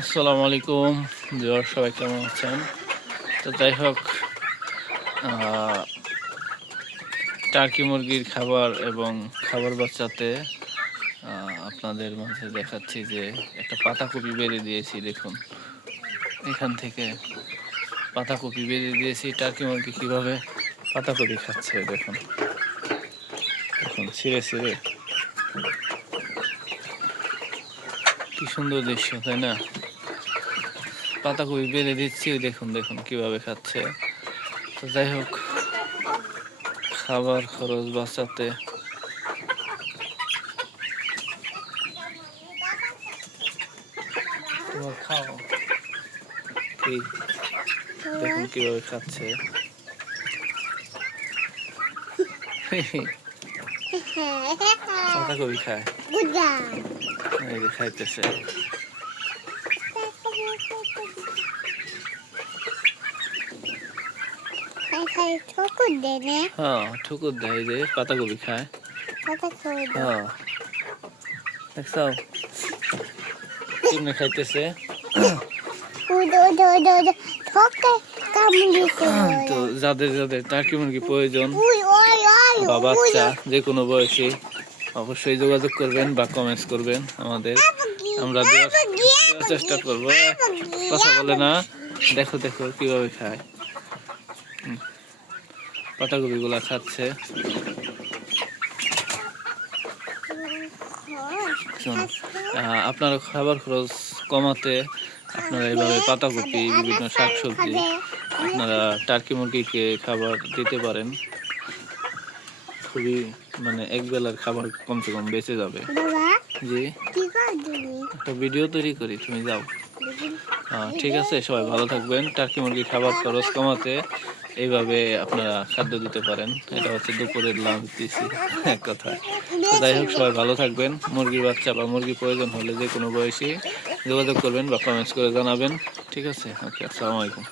আসসালামু আলাইকুম ভিউয়ার, সবাই কেমন আছেন? তো যাই হোক, টার্কি মুরগির খাবার এবং খাবার বাচ্চাতে আপনাদের মাঝে দেখাচ্ছি যে একটা পাতাকপি বেড়ে দিয়েছি। দেখুন, এখান থেকে পাতাকপি বেড়ে দিয়েছি। টার্কি মুরগি কীভাবে পাতাকপি খাচ্ছে দেখুন, দেখুন ছিঁড়ে ছিঁড়ে। কি সুন্দর দৃশ্য, তাই না? পাতাকপি বেড়ে দিচ্ছি, দেখুন দেখুন কিভাবে খাচ্ছে। তো যাই হোক, খাবার খরচ বাঁচাতে তোমার খাও কি, দেখুন কিভাবে খাচ্ছে। পাতাকপি খায়, এই যে খাইতেছে। হ্যাঁ, ঠুকুর দেয়, যে পাতাকপি খায়। হ্যাঁ, দেখছো কেমনে খাইতেছে। তো যাদের যাদের টার্কি মুরগি প্রয়োজন বা বাচ্চা যে কোনো বয়সী, অবশ্যই যোগাযোগ করবেন বা কমেন্টস করবেন আমাদের, আমরা দেওয়ার চেষ্টা করবো। কথা বলে না, দেখো দেখো কিভাবে খায়, পাতাকপি গুলা খাচ্ছে। আপনারা খাবার খরচ কমাতে আপনারা এইভাবে পাতাকপি, বিভিন্ন শাকসবজি আপনারা টার্কি মুরগিকে খাবার দিতে পারেন। খুবই এক বেলার খাবার কমসে কম বেঁচে যাবে। জি, একটা ভিডিও তৈরি করি, তুমি যাও। ঠিক আছে, সবাই ভালো থাকবেন। টার্কি মুরগি খাবার খরচ কমাতে এইভাবে আপনারা খাদ্য দিতে পারেন। এটা হচ্ছে দুপুরের লাঞ্চ দিচ্ছি এক কথা। যাই হোক, সবাই ভালো থাকবেন। মুরগির বাচ্চা বা মুরগি প্রয়োজন হলে যে কোনো বয়সী যোগাযোগ করবেন বা কমেন্টস করে জানাবেন। ঠিক আছে, ওকে, আসসালামু আলাইকুম।